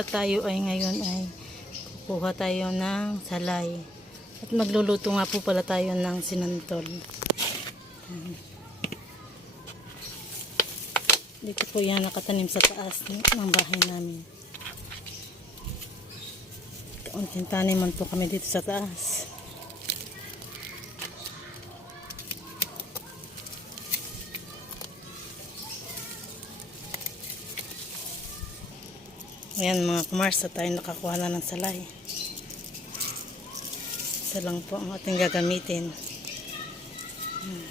Kamarsa tayo ay ngayon ay kukuha tayo ng salay. At magluluto nga po pala tayo ng sinantol. Dito po yan nakatanim sa taas ng bahay namin. Kaunting taniman po kami dito sa taas. Ayan mga kumarsa tayo nakakuha na ng salay. Isa lang po ang ating gagamitin. Hmm.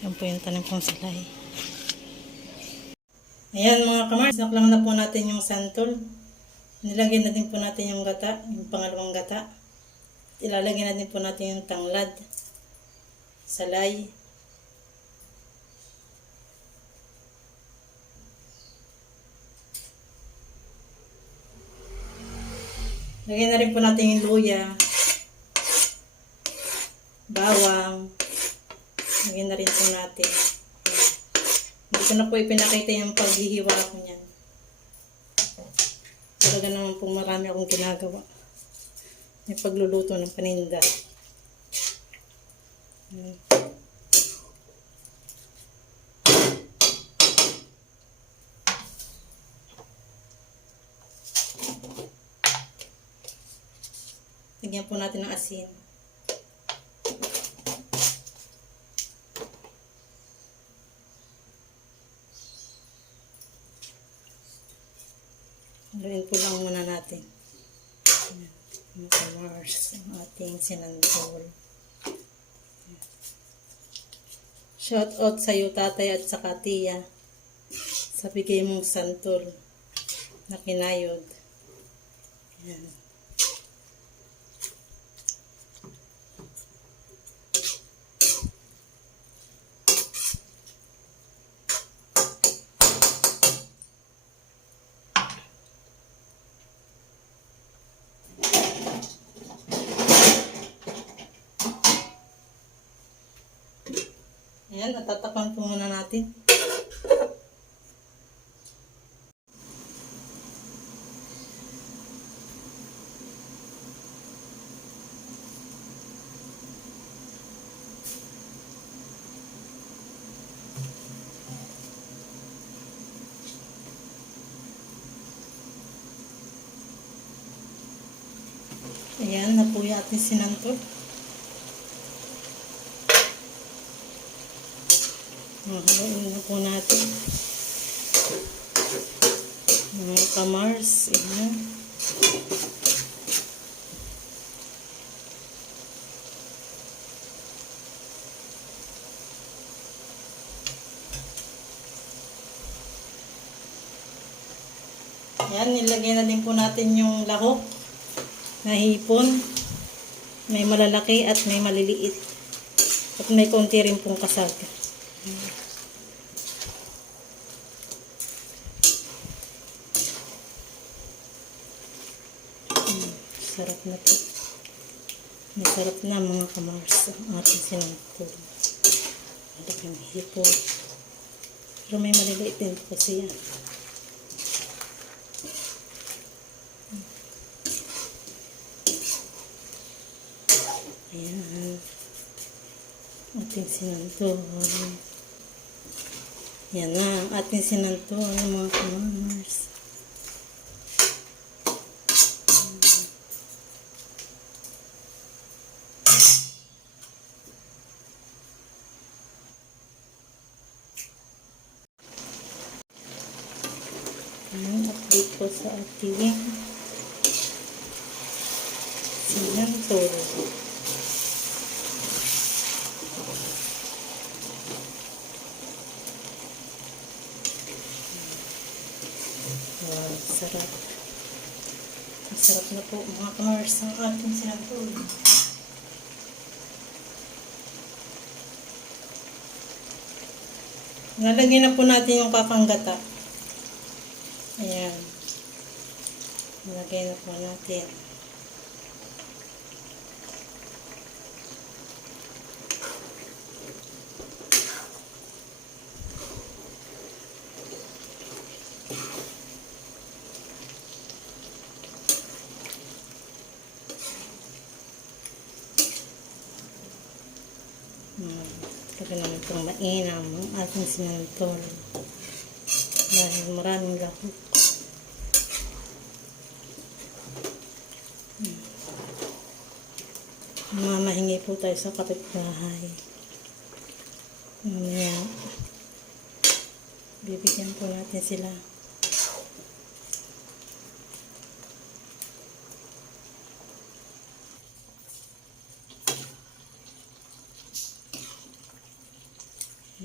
Yan po yung tanim pong salay. Ayan mga kamars, naklang na po natin yung santol. Nilagyan na din po natin yung gata, yung pangalawang gata. Ilalagyan na din po natin yung tanglad, salay, Lagyan na rin po natin yung luya, bawang, lagyan na rin po natin. Hindi ko na po ipinakita yung paghihiwa ko niyan. Talaga naman po marami akong ginagawa. May pagluluto ng paninda. Hmm. Lagyan po natin ng asin. Haluin po lang muna natin. Mars, ang ating sinantol. Shout out sa iyo tatay at sa katiya sa bigay mong santol na kinayod. Ayan. Ayan, natatapan po muna natin. Ayan, napuya ating sinantol. Na po natin. Mga kamars. Ayan. Ayan, nilagyan na din po natin yung lahok na hipon. May malalaki at may maliliit. At may konti rin pong kasag. Mm, Sarap na po. Masarap na mga kamars ang ating sinantol. Malaking hipo. Pero may maliliit din po siya. Ayan. Ating sinantol. Yan na, ang ating sinantol mga kamars. Po sa ating sinantol. Wow, sarap. Masarap na po mga kamars ang ating sinantol. Nalagyan na po natin yung kakanggata. Ayan. Nilagay na po natin. Hmm. Kaya naman itong mainam ang ating sinalutol. Dahil maraming lakot. Mamahingi po tayo sa kapitbahay. Mamaya, bibigyan po natin sila.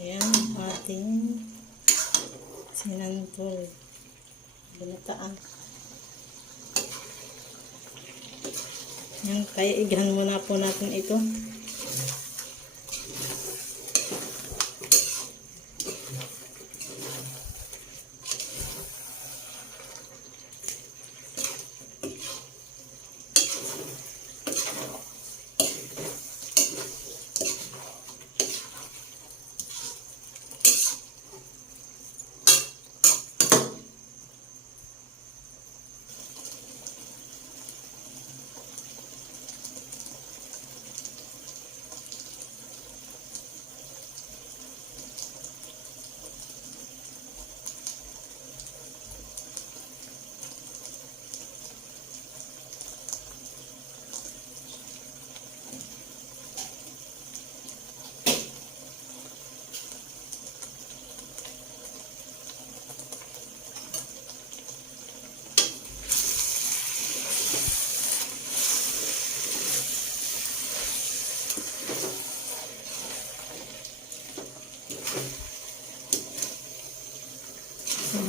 Ayan, ating sinantol. Binataan. Yan, kaya igahan muna po natin ito.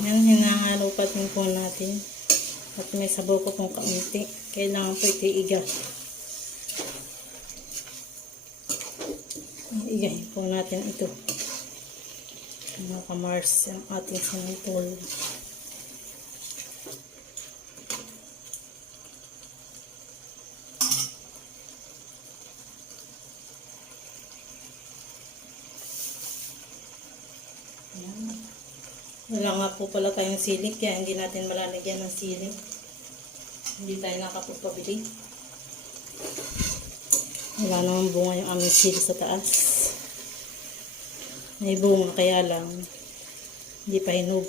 Ayan, din po natin. At may sabaw po kung kaunti. Kailangan po ito iga. Igahin po natin ito. Mga kamars, ang ating sinantol. Ayan. Wala nga po pala tayong silik, kaya hindi natin malalagyan ng silik. Hindi tayo nakapagpabili. Wala namang bunga yung aming silik sa taas. May bunga, kaya lang hindi pa hinug.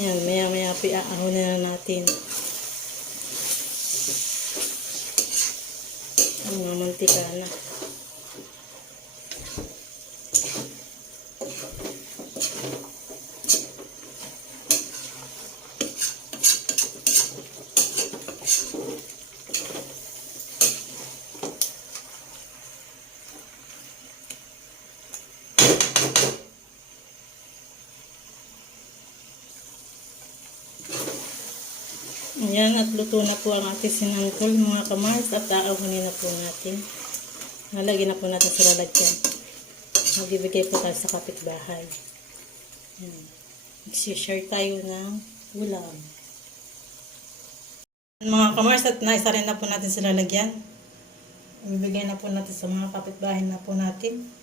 Ayan, maya maya piaahonin na natin. Ang mga mantika na. Ayan, at luto na po ang ating sinangkol mga kamars at aahunin na po natin. Nalagyan na po natin sa lalagyan. Magbibigay po tayo sa kapitbahay. Ayan. Mag-share tayo ng ulam. Mga kamars at naisa rin na po natin sa lalagyan. Ibibigay na po natin sa mga kapitbahay na po natin.